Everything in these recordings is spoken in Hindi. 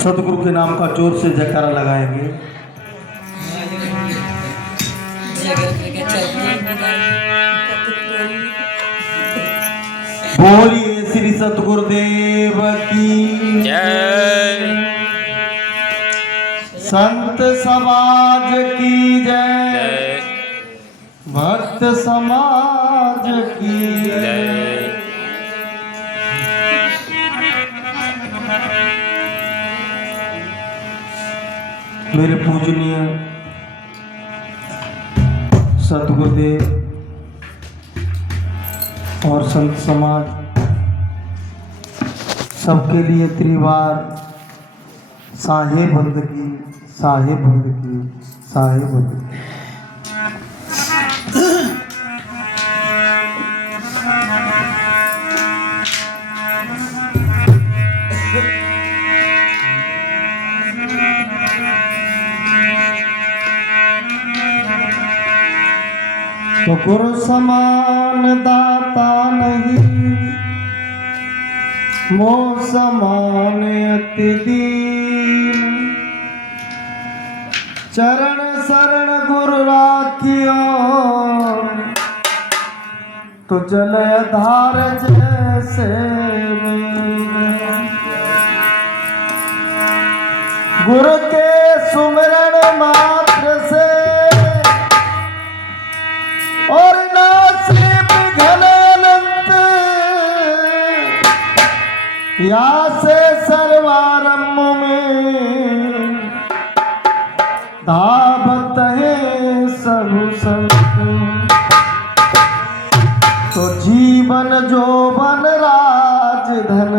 सतगुरु के नाम का जोर से जयकारा लगाएंगे। बोलिए श्री सतगुरुदेव की जय। संत समाज की जय, जय भक्त समाज की जय। मेरे पूजनीय सतगुरुदेव और संत समाज सबके लिए त्रिवार साहेब बंदगी, साहेब बंदगी, साहेब बंदगी। तो गुरु समान दाता नहीं, मोह समान अति दीन, चरण शरण गुरु राखियो, तो जल धार जैसे गुरु के सुमिरन मात्र से और नासिब घनानंद या से सर्वारंभ में धावत है सब संत। तो जीवन जोबन राजधन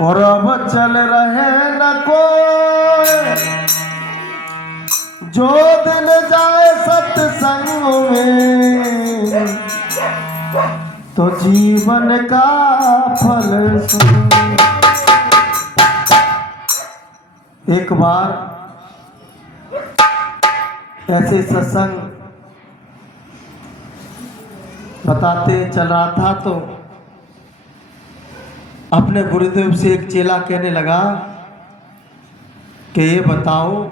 और अब चल रहे न कोई, जो दिन जाए सत्संग में, तो जीवन का फल सुन। एक बार ऐसे सत्संग बताते चल रहा था, तो अपने गुरुदेव से एक चेला कहने लगा कि ये बताओ,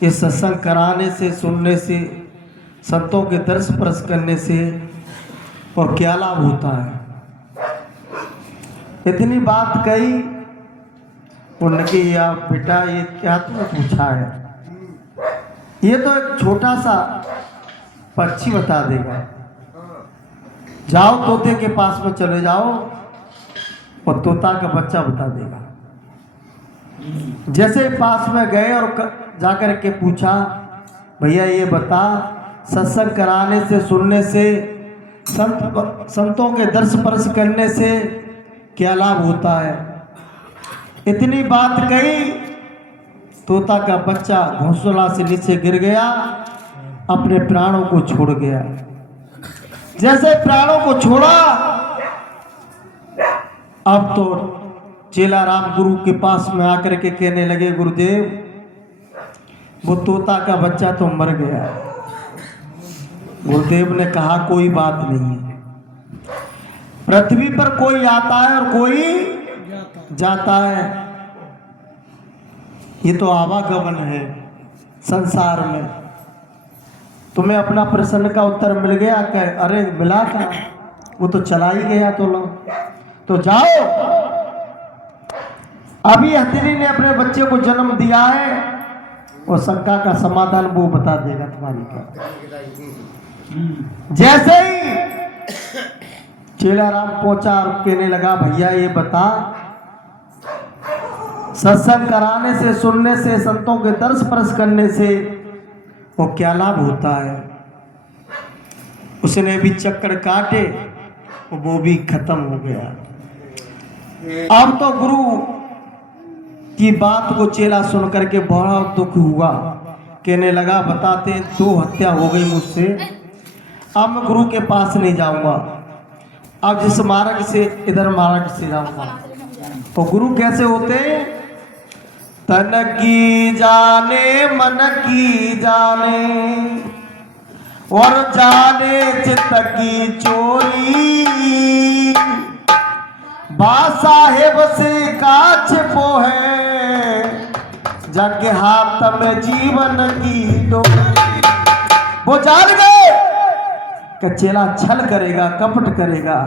ये सत्संग कराने से, सुनने से, संतों के दर्श स्पर्श करने से और क्या लाभ होता है। इतनी बात कही उनकी, या बेटा ये क्या तुमने पूछा है, ये तो एक छोटा सा पक्षी बता देगा। जाओ तोते के पास में चले जाओ और तोता का बच्चा बता देगा। जैसे पास में गए और जाकर के पूछा, भैया ये बता, सत्संग कराने से, सुनने से, संतों के दर्श स्पर्श करने से क्या लाभ होता है। इतनी बात कही, तोता का बच्चा घोंसला से नीचे गिर गया, अपने प्राणों को छोड़ गया। जैसे प्राणों को छोड़ा, अब तो चेला राम गुरु के पास में आकर के कहने लगे, गुरुदेव वो तोता का बच्चा तो मर गया। गुरुदेव ने कहा कोई बात नहीं है, पृथ्वी पर कोई आता है और कोई जाता है, ये तो आवागमन है संसार में। तुम्हें अपना प्रश्न का उत्तर मिल गया क्या? अरे मिला क्या, वो तो चला ही गया। तो लो, तो जाओ, अभी हथिनी ने अपने बच्चे को जन्म दिया है और शंका का समाधान वो बता देगा तुम्हारी क्या। जैसे ही चेला राम पहुंचा और कहने लगा, भैया ये बता, सत्संग कराने से, सुनने से, संतों के दर्श स्पर्श करने से वो क्या लाभ होता है। उसने भी चक्कर काटे, वो भी खत्म हो गया। अब तो गुरु की बात को चेला सुन करके बड़ा दुख हुआ, कहने लगा, बताते 2 हत्या हो गई मुझसे, अब मैं गुरु के पास नहीं जाऊंगा, अब जिस मार्ग से, इधर मार्ग से जाऊंगा। तो गुरु कैसे होते? तन की जाने मन की जाने और जाने चित्त की चोरी, बा साहेब से काछ पोहे जाके हाथ में जीवन की डोरी। वो जान गए कि चेला छल करेगा, कपट करेगा,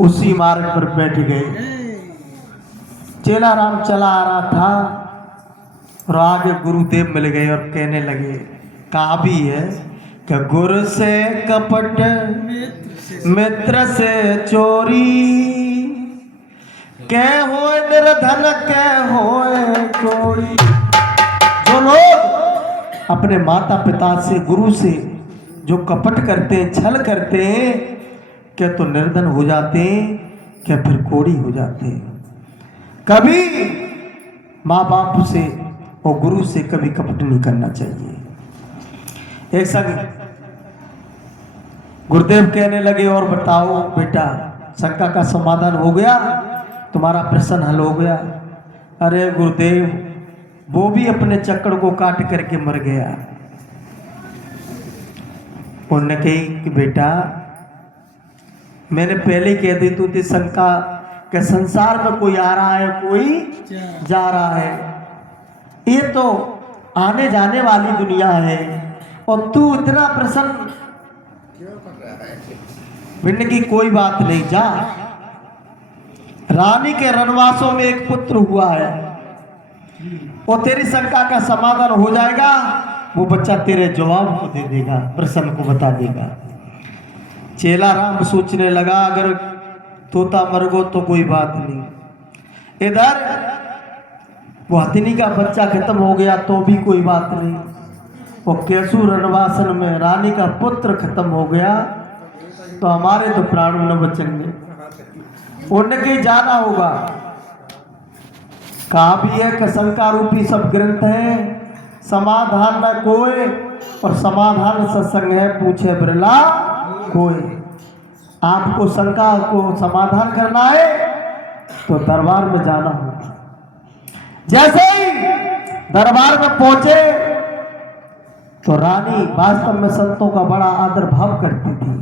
उसी मार्ग पर बैठ गए। चेला राम चला आ रहा था और आगे गुरुदेव मिल गए और कहने लगे, कहा भी है कि गुरु से कपट मित्र से चोरी, कै होए निर्धन कै होए कोड़ी। जो लोग अपने माता पिता से, गुरु से जो कपट करते हैं, छल करते हैं, क्या तो निर्धन हो जाते हैं, क्या फिर कोड़ी हो जाते हैं। कभी माँ बाप से और गुरु से कभी कपट नहीं करना चाहिए। एक संग गुरुदेव कहने लगे, और बताओ बेटा, शंका का समाधान हो गया, तुम्हारा प्रश्न हल हो गया? अरे गुरुदेव, वो भी अपने चक्कर को काट करके मर गया। उन्होंने कही कि बेटा, मैंने पहले कह दी तू थी शंका कि संसार में कोई आ रहा है, कोई जा रहा है, ये तो आने जाने वाली दुनिया है, और तू इतना प्रसन्न भिन्न की कोई बात नहीं। जा, रानी के रणवासों में एक पुत्र हुआ है, और तेरी शंका का समाधान हो जाएगा। वो बच्चा तेरे जवाब को दे देगा, प्रश्न को बता देगा। चेला राम सोचने लगा, अगर तोता मर गो तो कोई बात नहीं, इधर वो हथिनी का बच्चा खत्म हो गया तो भी कोई बात नहीं, और केसु रणवासन में रानी का पुत्र खत्म हो गया तो हमारे तो प्राण न बचेंगे, उनके जाना होगा। कहा भी है कि शंका रूपी सब ग्रंथ है, समाधान न कोई, और समाधान सत्संग है, पूछे बिरला कोई। आपको शंका को समाधान करना है तो दरबार में जाना होगा। जैसे ही दरबार में पहुंचे तो रानी वास्तव में संतों का बड़ा आदर भाव करती थी।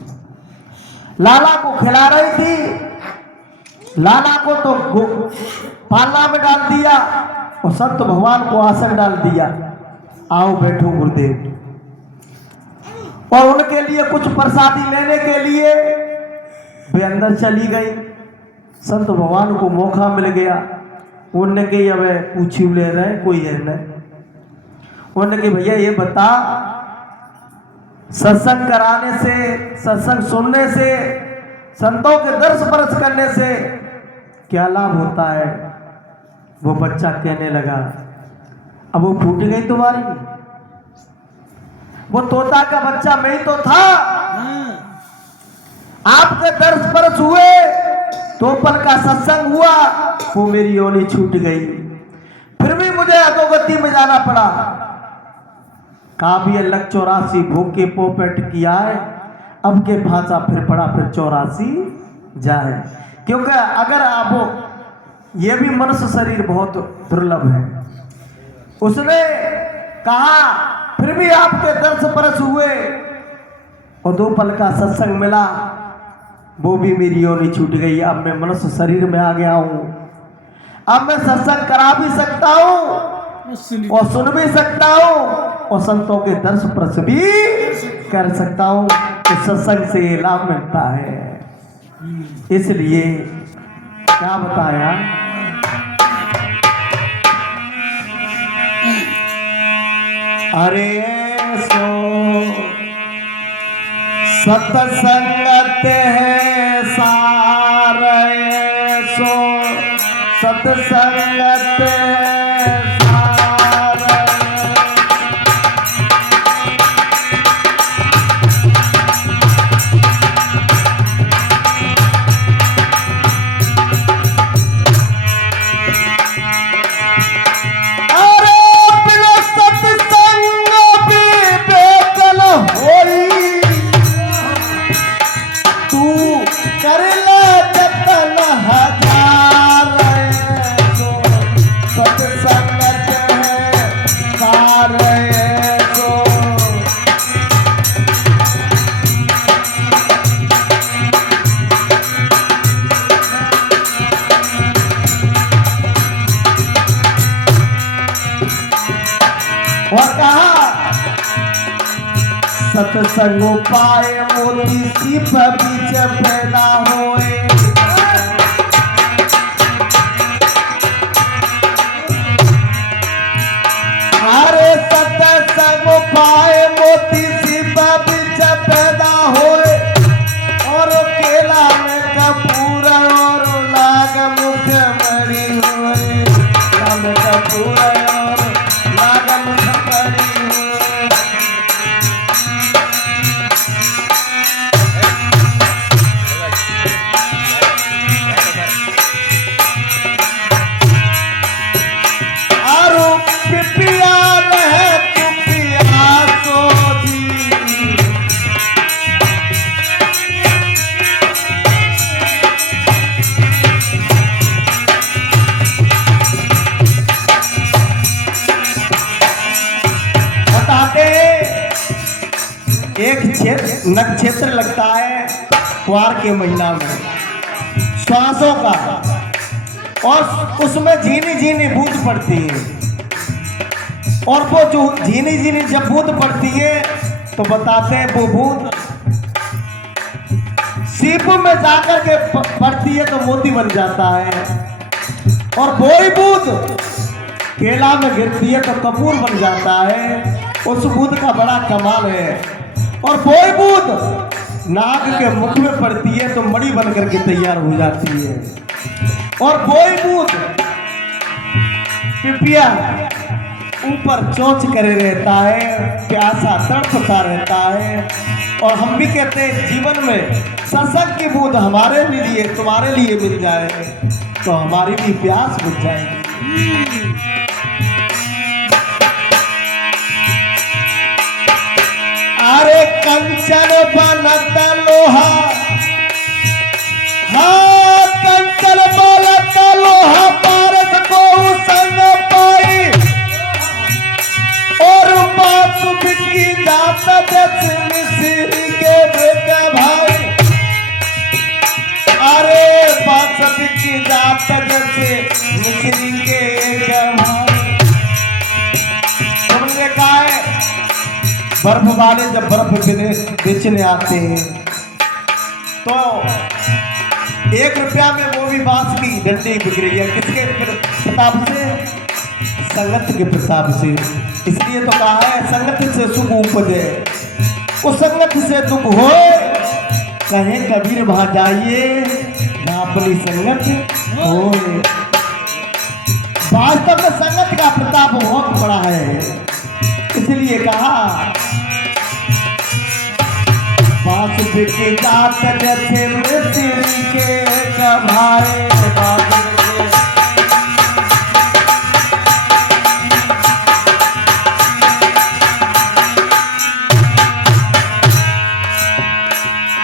लाला को खिला रही थी, लाला को तो पालना में डाल दिया और संत भगवान को आसन डाल दिया, आओ बैठो गुरुदेव। और उनके लिए कुछ प्रसादी लेने के लिए वे अंदर चली गई। संत भगवान को मौका मिल गया, उन्होंने कही अब पूछी ले रहे कोई है न, उन्होंने कही भैया ये बता, सत्संग कराने से, सत्संग सुनने से, संतों के दर्श परस करने से क्या लाभ होता है? वो बच्चा कहने लगा, अब वो फूट गई तुम्हारी, वो तोता का बच्चा मैं ही तो था, आपके दर्श परस हुए तो पल का सत्संग हुआ, वो मेरी योनि छूट गई, फिर भी मुझे अधोगति में जाना पड़ा। काव्य लग 84 भूखे पोपेट किया है, अब के भाषा फिर पड़ा फिर 84 जाए। क्योंकि अगर आप ये भी मनुष्य शरीर बहुत दुर्लभ है, उसने कहा फिर भी आपके दर्श परस हुए और 2 पल का सत्संग मिला, वो भी मेरी योनि छूट गई। अब मैं मनुष्य शरीर में आ गया हूं, अब मैं सत्संग करा भी सकता हूं और सुन भी सकता हूं और संतों के दर्श परस भी कर सकता हूं। तो सत्संग से लाभ मिलता है, इसलिए क्या बताया, अरे सो सत्संगत है सारे, सो सत्संगत है सारे। कर ले जतन हजार, सो सत्संग पाए मोती सीप बीच पैदा होए। अरे सत्संग पाए मोती सीप बीच पैदा होए और केला में कपूर और लाग मुख मणि हुए। कपूर और लाग मुख मणि हुए। एक नक्षत्र लगता है कुआर के महीना में श्वासों का, और उसमें झीनी झीनी बूंद पड़ती है, और वो जो झीनी झीनी जब बूंद पड़ती है तो बताते हैं वो बूंद सीप में जाकर के पड़ती है तो मोती बन जाता है, और वही बूंद केला में गिरती है तो कपूर बन जाता है। उस बूंद का बड़ा कमाल है। और वही बूंद नाग के मुख में पड़ती है तो मणि बन करके तैयार हो जाती है। और वही बूंद पिपिया ऊपर चोंच करे रहता है, प्यासा तड़पता रहता है। और हम भी कहते हैं जीवन में सत्संग की बूंद हमारे भी लिए तुम्हारे लिए मिल जाए तो हमारी भी प्यास बुझ जाएगी। अरे कंचन बनत लोहा, हाँ कंचन बनत लोहा पारस को संग पाई, और बात बिकी जात जैसे मिस्री के बेटा भाई। अरे बात बिकी जात जैसे मिस्री के एक भाई। तुमने कहा है बर्फ वाले जब बर्फ बेचने आते हैं तो 1 रुपया में वो भी बांस की डंडी बिक रही है। किसके प्रताप से? संगत के प्रताप से। इसलिए तो कहा है संगत से सुख उपजे, उस संगत से दुख हो कहे कबीर वहां जाइए जहां अपनी संगत हो। वास्तव में संगत का प्रताप बहुत बड़ा है। इसलिए कहा बात बिके जात जैसे मिस्री के कमाए।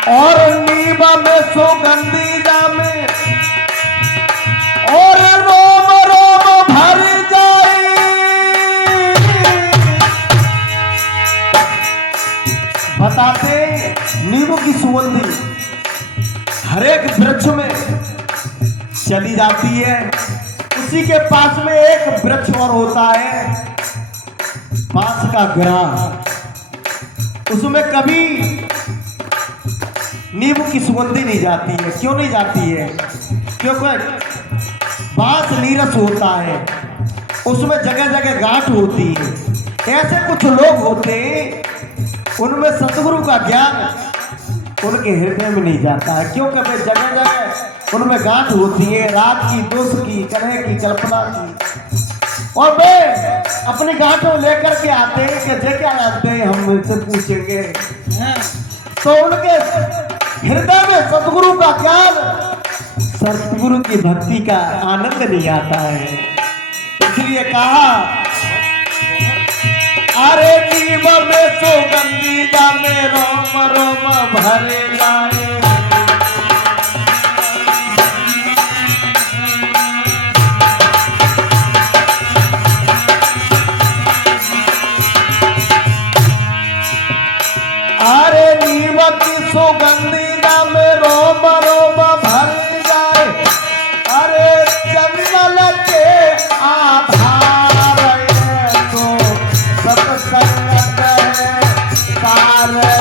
और नीबा में सुगंधी जामे और रोम रोम भर जाए। बताते नींबू की सुगंधी हरेक वृक्ष में चली जाती है। उसी के पास में एक वृक्ष और होता है बांस का ग्राम, उसमें कभी नींबू की सुगंधी नहीं जाती है। क्यों नहीं जाती है? क्योंकि बांस नीरस होता है, उसमें जगह जगह गांठ होती है। ऐसे कुछ लोग होते हैं उनमें सतगुरु का ज्ञान उनके हृदय में नहीं जाता है, क्योंकि वे जगह जगह उनमें गांठ होती है, रात की, दोष की, कलह की, कल्पना की, और वे अपनी गांठों लेकर के आते हैं कि जे क्या आते हैं हम उनसे पूछेंगे, तो उनके हृदय में सतगुरु का ज्ञान, सतगुरु की भक्ति का आनंद नहीं आता है। इसलिए कहा अरे नीम में सुगंधी में रोम रोम भरे लाए। अरे नीम की सुगंधी में रोम रोम भर जाए। अरे जंगल के आधार तो सत्संग है सारे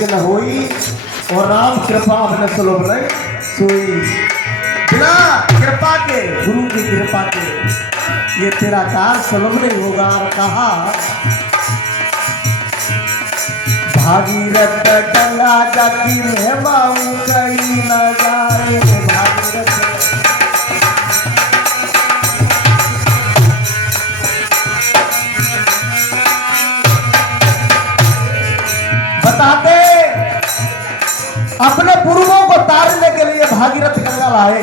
भेद न होई और राम कृपा अपने सुलभ नहीं सोई। बिना कृपा के, गुरु की कृपा के ये तेरा कार्य सुलभ नहीं होगा। और कहा भागीरथ गंगा जाकी महिमा कहीं न जाए। भागीरथ बताते अपने पूर्वों को तारने के लिए भागीरथ गंगा लाए।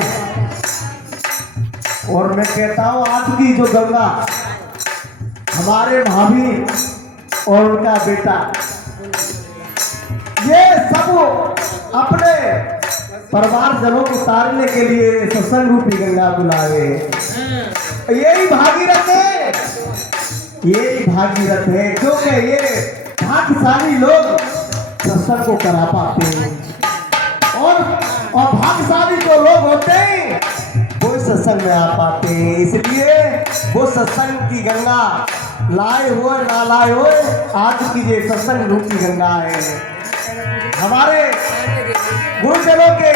और मैं कहता हूं आज की जो गंगा हमारे भाभी और उनका बेटा ये सब अपने परिवार जनों को तारने के लिए सत्संग रूपी गंगा बुलाए। यही भागीरथ है, यही भागीरथ है क्योंकि ये भाग्यशाली लोग सत्संग को करा पाते हैं। और भाग्यशाली जो लोग होते हैं वो सत्संग में आ पाते हैं। इसलिए वो सत्संग की गंगा लाए हुए ना लाए हुए आज की ये सत्संग रूपी गंगा है। हमारे गुरुजनों के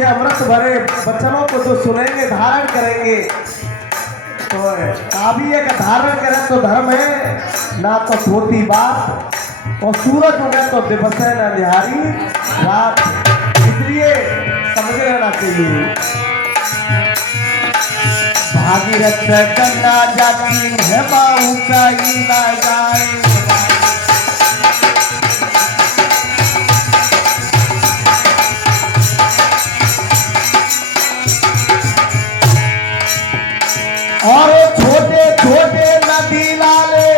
ये अमृत भरे वचनों को जो सुनेंगे धारण करेंगे तो काव्य का धारण करें तो धर्म है ना तो छोटी बात। और सूरज हो गया तो दिवस है ना निहारी रात। इसलिए समझ लेना चाहिए भागीरथ गंगा जाती है बाहू कहीं ना जाए। और छोटे छोटे नदी नाले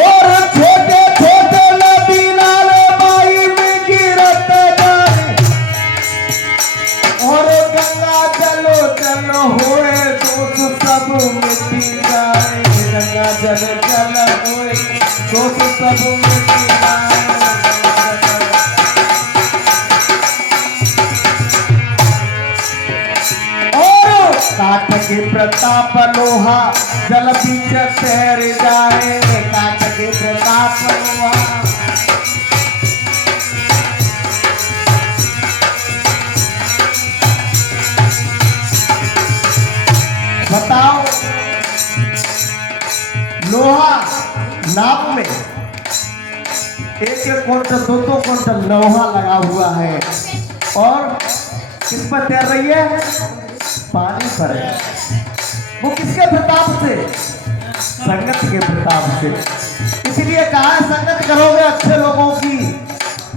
और छोटे छोटे नदी नाले माई में गिरत जाए। और गंगा चलो चलो होए दोष सब मिटी जाए। गंगा जल चल होए दोष सब मिटी जाए। काट के प्रताप लोहा जल बीच तैर जाए। काट के प्रताप लोहा बताओ लोहा नाप में एक एक क्विंटल दो दो क्विंटल लोहा लगा हुआ है और किस पर तैर रही है? पानी पर है। वो किसके प्रताप से? संगत के प्रताप से। इसलिए कहा है संगत करोगे अच्छे लोगों की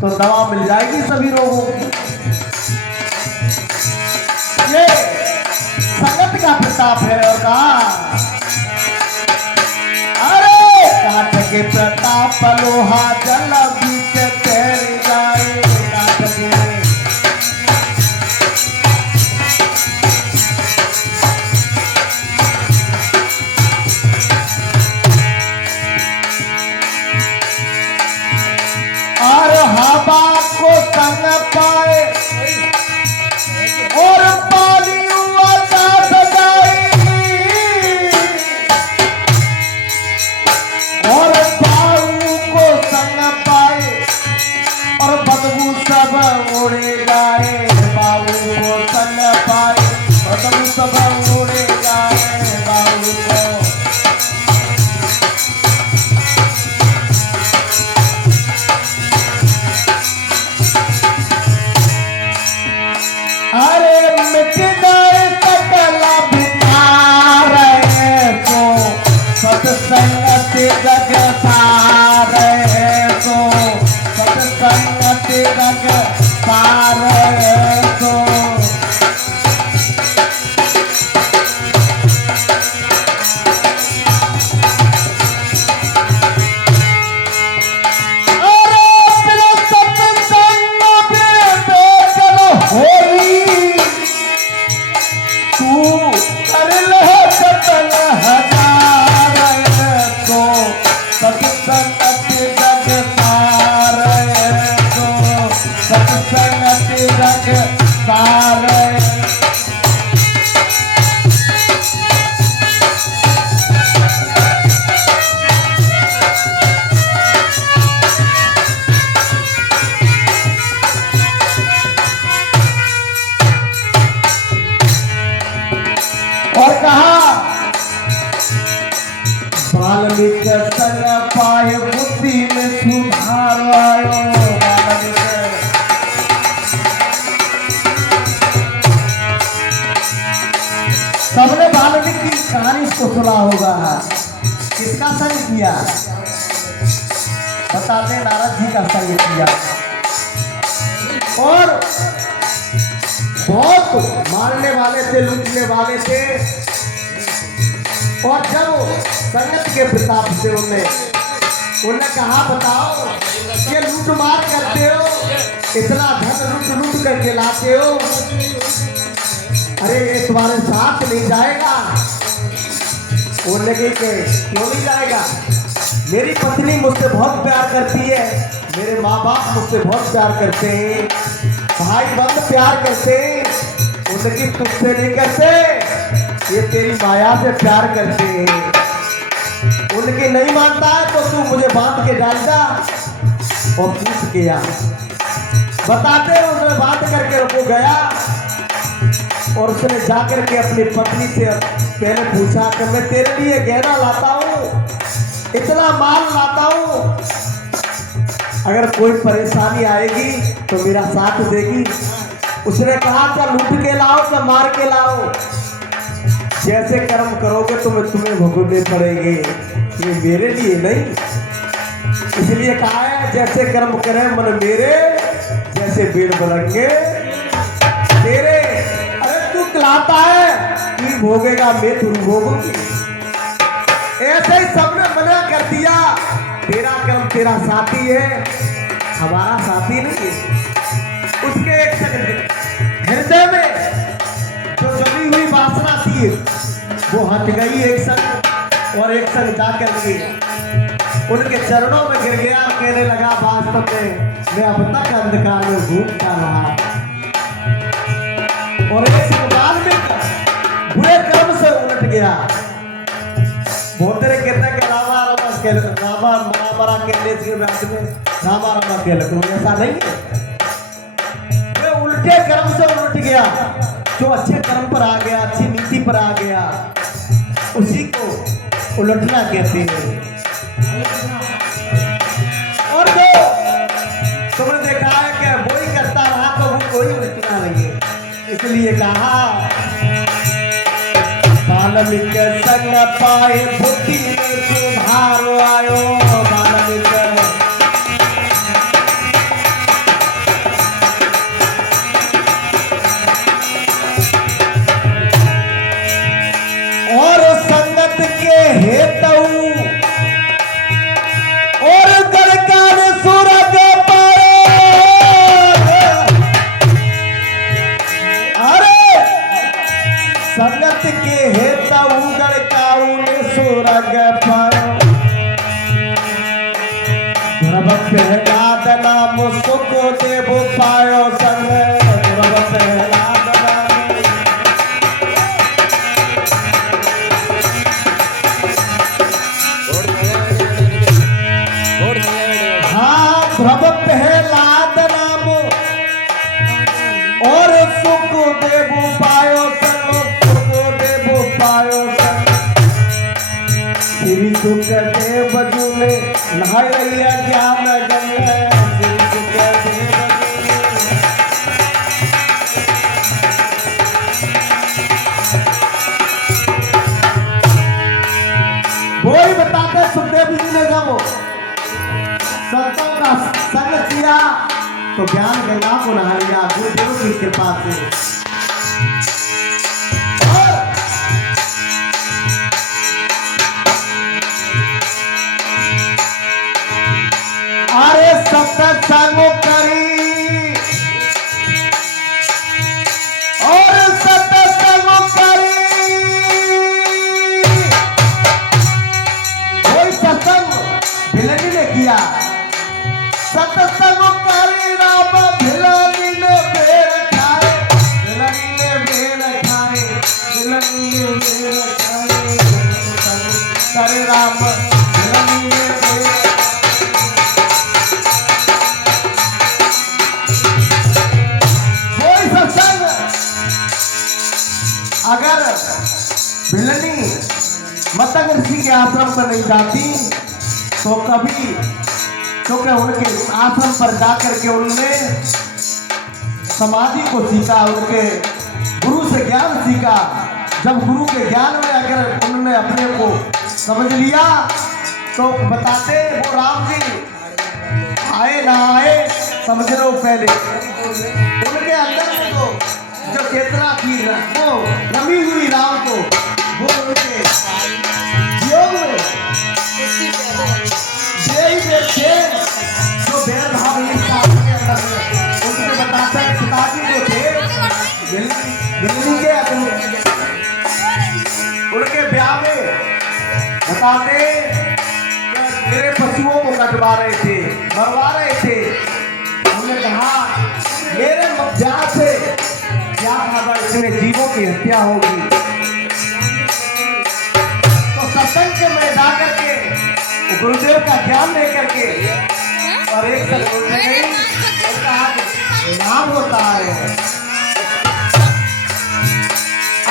तो दवा मिल जाएगी सभी रोगों की। ये संगत का प्रताप है। और कहा अरे काट के प्रताप लोहा जल बीच तैर जाए। काट के हवा को संग पाए और पानी हुआ सजाई। और बाबू को संग पाए और बदबू सब उड़े जाए। बाबू को संग पाए और बदबू सब उड़े जाए। बाबू को मिट गए सकल विकार को सत्संगत जग सार को। सत्संगत जग सार को सत्संगत जग सार को। किया? बताते नारद जी का संग किया और बहुत मारने वाले थे, लूटने वाले थे। और जब संगत के प्रताप से उन्हें कहा बताओ ये लूट मार करते हो, इतना धन लूट करके लाते हो, अरे ये तुम्हारे साथ नहीं जाएगा। बोलने के क्यों नहीं जाएगा? मेरी पत्नी मुझसे बहुत प्यार करती है, मेरे माँ बाप मुझसे बहुत प्यार करते हैं, भाई बंद प्यार करते हैं, उनकी तुझसे नहीं करते, ये तेरी माया से प्यार करते हैं। उनकी नहीं मानता है तो तू मुझे बांध के डाल जा और पूछ के आ। बताते उसने बांध करके वो गया और उसने जाकर के अपनी पत्नी से पहले पूछा कि मैं तेरे लिए गहना लाता हूँ, इतना माल लाता हूँ, अगर कोई परेशानी आएगी तो मेरा साथ देगी? उसने कहा क्या लूट के लाओ क्या मार के लाओ, जैसे कर्म करोगे तो तुम्हें भोगने पड़ेंगे, ये मेरे लिए नहीं। इसलिए कहा है जैसे कर्म करे मन मेरे, जैसे बेड़ बलंगे तेरे। अरे तू खिलाता है कि भोगेगा, मैं तू भोगूंगी। ऐसे ही सबने मना कर दिया, तेरा कर्म तेरा साथी है, हमारा साथी नहीं है। उसके एक हृदय में जो जमी हुई वासना थी वो हट गई एक संग, और एक संग जाकर के उनके चरणों में गिर गया और कहने लगा वास्तव में मैं अब तक अंधकार में घूमता रहा, और एक बाद में बुरे कर्म से उलट गया। बहुत तेरे कहते हैं कि रामा रामा कहने के बाद में रामा रामा कह तो ऐसा नहीं है, मैं उल्टे कर्म से उलट गया। जो अच्छे कर्म पर आ गया, अच्छी नीति पर आ गया, उसी को उलटना कहते हैं। और जो तुमने देखा है कि वही करता रहा तो वो कोई उलटना नहीं है। इसलिए कहा बाल्मीक संग पाए बुद्धि में सुधार आयो, बाल्मीक और संगत के हेतु और गड़कान सूरज पाए। अरे संगत के हेतु गड़काउन सूरज पाए, ध्रुव प्रहलाद नाम सुख देव पायो संग, ध्रुव प्रहलाद ध्रुव प्रहलाद नाम और सुख देव पायो संग, सुख देव पायो संग। श्री सुख देव जी ने नहाया ज्ञान गंगे, श्री सुख देव वही बताते सुखदेव जी ने जब संतों का संग किया तो ज्ञान गंगा को नहा लिया गुरुदेव की कृपा से। अरे सत्संग करी और सत्संग करी, कोई सत्संग भिलनी ने किया, सत्संग करी राम भिलनी ने बेर खाए, भिलनी ने बेर खाए, भिलनी ने बेर खाए, करे राम भिलनी ने बेर। कोई सत्संग अगर भिलनी मतंग ऋषि के आश्रम पर नहीं जाती तो कभी, क्योंकि उनके आश्रम पर जाकर के उन्होंने समाधि को सीखा, उनके गुरु से ज्ञान सीखा। जब गुरु के ज्ञान में अगर उन्होंने अपने को समझ लिया तो बताते वो राम जी आए ना आए समझ लो पहले उनके अंदर में तो जो चेतना थी वो रमी हुई राम को वो उनके योग में थे जो भेदभाव उनके बताते हैं पिताजी जो थे दिल्ली के उनके ब्याह में बताते मेरे पशुओं को कटवा रहे थे मरवा रहे थे। उन्होंने कहा मेरे ब्याह से क्या फायदा इसमें जीवों की हत्या होगी। तो सत्संग के में जा करके गुरुदेव का ज्ञान लेकर के और एक नाम होता है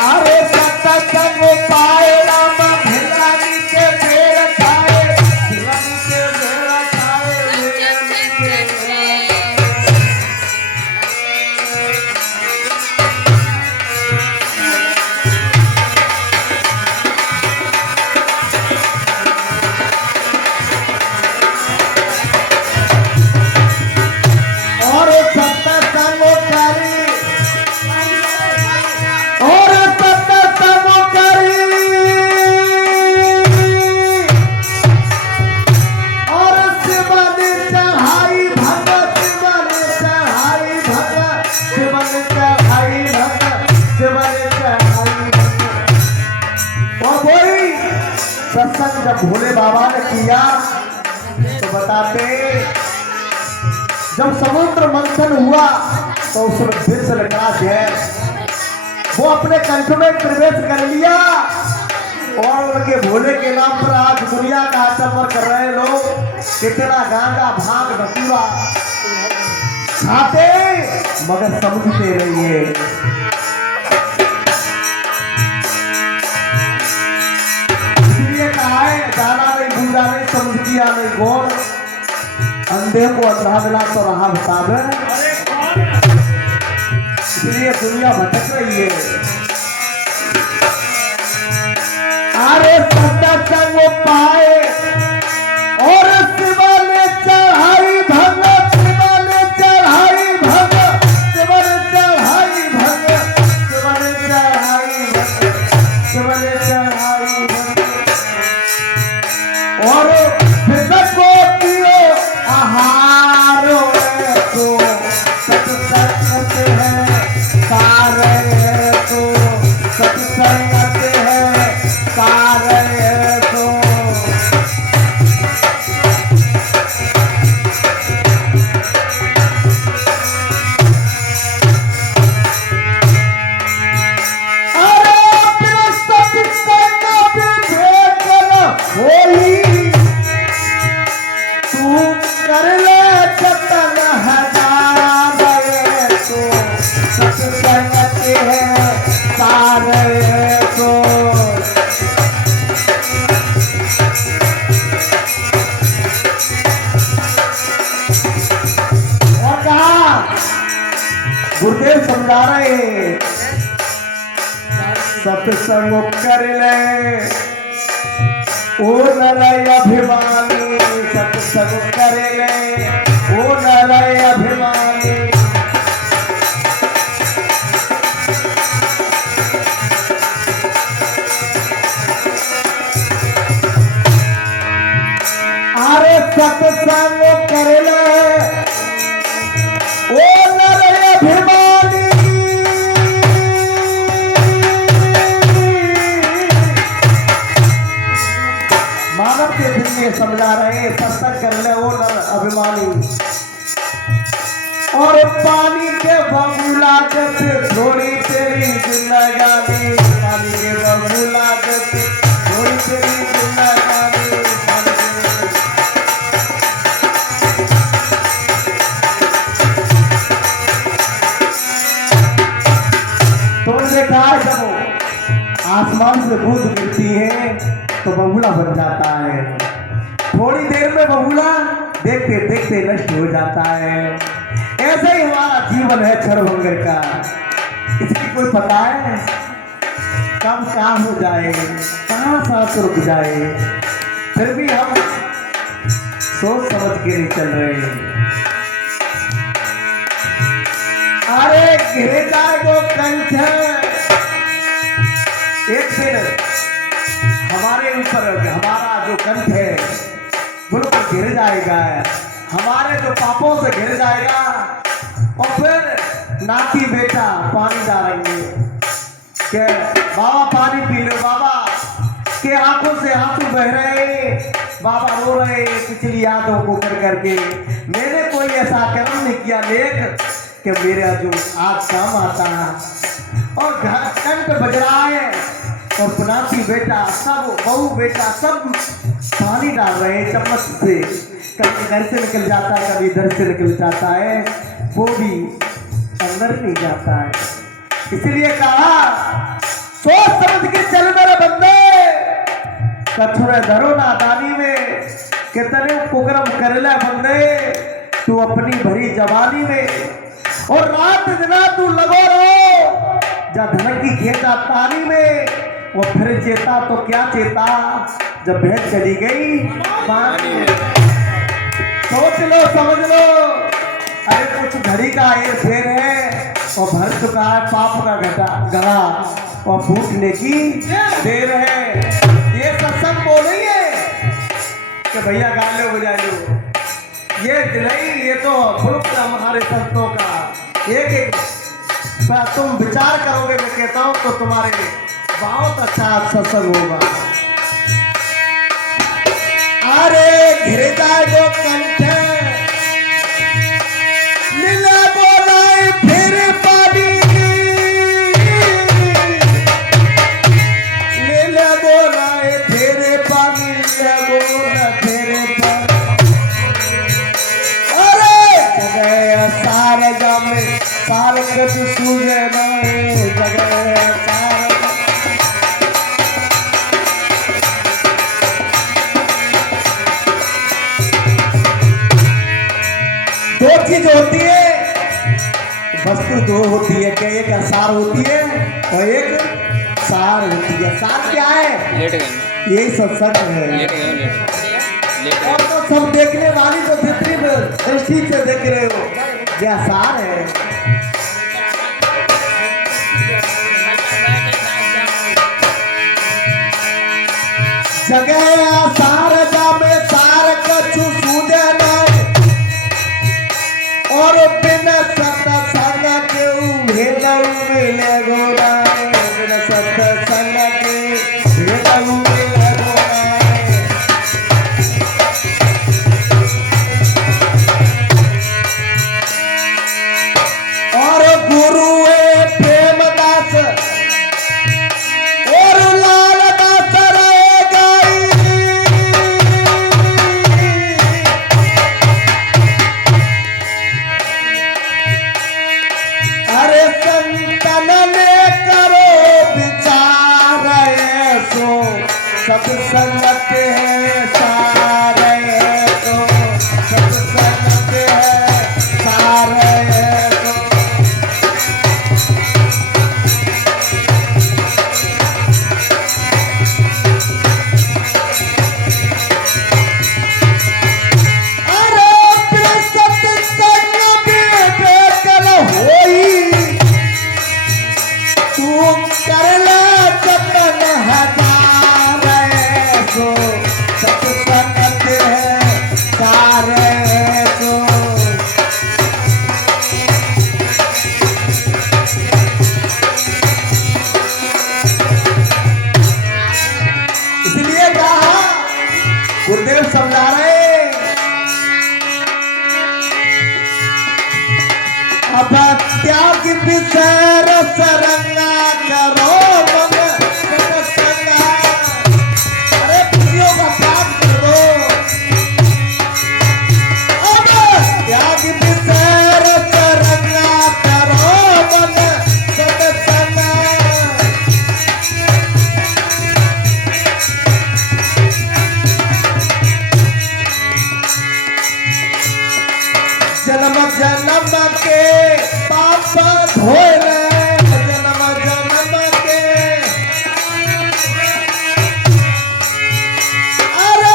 अरे सत्संग पाए राम भिलानी के पेड़ खाए भिलानी के पेड़ खाए और सत्संग करी और सत्संग करी और शिवन चढ़ाई भगत शिवन चढ़ाई भगत शिवन चढ़ाई भगत शिवन चढ़ाई भगत। और वही सत्संग जब भोले बाबा ने किया तो बताते जब समुद्र मंथन हुआ तो उसमें विष लगा गैस वो अपने कंठ में प्रवेश कर लिया और उनके भोले के नाम पर आज दुनिया का आचमन कर रहे लोग कितना गांजा भांग धतूरा खाते मगर समझते नहीं है। इसलिए कहा है जाना नहीं बूझा नहीं समझ किया नहीं गौर अंधे को अंधा मिला तो रहा बतावे। इसलिए दुनिया भटक रही है। अरे सत्संग पाए और शिवा ने चढ़ाई भगत शिवा ने चढ़ाई भगत शिवा ने चढ़ाई भगत शिवा ने चढ़ाई भगत शिवा ने चढ़ाई भगत। और को पियो आहारो को सत्संग है सारे को सत्संग है सारे को। अरे सत्संग होली तू कर ले जतन हजारे को सत्संग है सारे को। और कहा गुरुदेव समझा रहे हैं सत्संग कर ले ओ नरय अभिमानी सत्संग कर ले ओ नरय अभिमानी। अरे सत्संग कर ले ओ नरय अभिमानी। मानव के दिल में समझा रहे सत्संग कर ले ओ नर अभिमानी। और पानी के बबूला जैसे थोड़ी तेरी जिंदगानी पानी के बबूला जैसे थोड़ी तेरी जिंदगानी। तुमने कहा जब आसमान से बूंद गिरती है तो बबूला बन जाता है। थोड़ी देर में बबूला देखते देखते नष्ट हो जाता है। ऐसे ही हमारा जीवन है क्षणभंगुर का। इसकी कोई पता है कब कहाँ हो जाए कहाँ सांस रुक जाए। फिर भी हम सोच समझ के नहीं चल रहे हैं। अरे घिरे जाए वो कंठ, एक दिन हमारे ऊपर हमारा जो कंठ है बिल्कुल घिर जाएगा, हमारे जो पापों से घिर जाएगा, और फिर नाती बेटा पानी डालेंगे के बाबा पानी पी लो बाबा, के आंखों से आंसू बह रहे, बाबा रो रहे पिछली यादों को कर करके। मैंने कोई ऐसा कर्म नहीं किया नेक कि मेरा जो आज काम आता है, और कंठ बज रहा है, और पुनाती बेटा सब बहू बेटा सब पानी डाल रहे हैं चम्मच से, कभी इधर से निकल जाता है कभी इधर से निकल जाता है, वो भी अंदर नहीं जाता है। इसलिए कहा सोच समझ के चल मेरे बंदे, कथुरे धरो नादानी में, कितने कुकरम कर ले बंदे तू अपनी भरी जवानी में, और रात दिन तू लगो रहो जा धन की खेता पानी में, वो फिर चेता तो क्या चेता जब भैंस चली गई पानी में। सोच लो समझ लो, अरे कुछ घड़ी का ये फेर है, और भर चुका है पाप का गड़ा, और फूटने की देर है। ये सत्संग बोलिए कि भैया गा लो बजा लो, ये दिलाई ये तो फुल हमारे संतों का एक एक तुम विचार करोगे, मैं कहता हूं तो तुम्हारे बहुत अच्छा सत्संग होगा। अरे घिर जाए वो कंठ, मिले बोलाए फिर पानी, मिले बोलाए फिर पानी, मिले बोला फिर पानी। अरे जगह सार जामे सार कद सूझे नहीं, जगह सार दो चीज होती है, वस्तु दो होती है, क्या एक सार होती है और एक सार होती है। सार क्या है? यही सत्संग है। और तो सब देखने वाली तो जितनी दृष्टि से देख रहे हो यह सार है। जगह सार जामे सार कछु सूझे नहीं, और बिन सत्संग के भेलऊ मिले गोरा, बिन सत्संग के भेलऊ मिले गोरा। और गुरु प्रेमदास और लाल दास रहे गई, अरे संतन में करो विचार सो सत्संग है सारे तो, सत्संग है सारे तो। इसलिए कहा गुरुदेव समझा रहे, अब त्याग विसर सरंगा करो मन सत्संगा। अरे प्रियो का त्याग करो, अब त्याग विसर सरंगा करो मन सत्संगा। जन्म जन्म के पाप धोले, जन्म जन्म के, अरे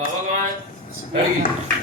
बाबा कहाँ है? लड़की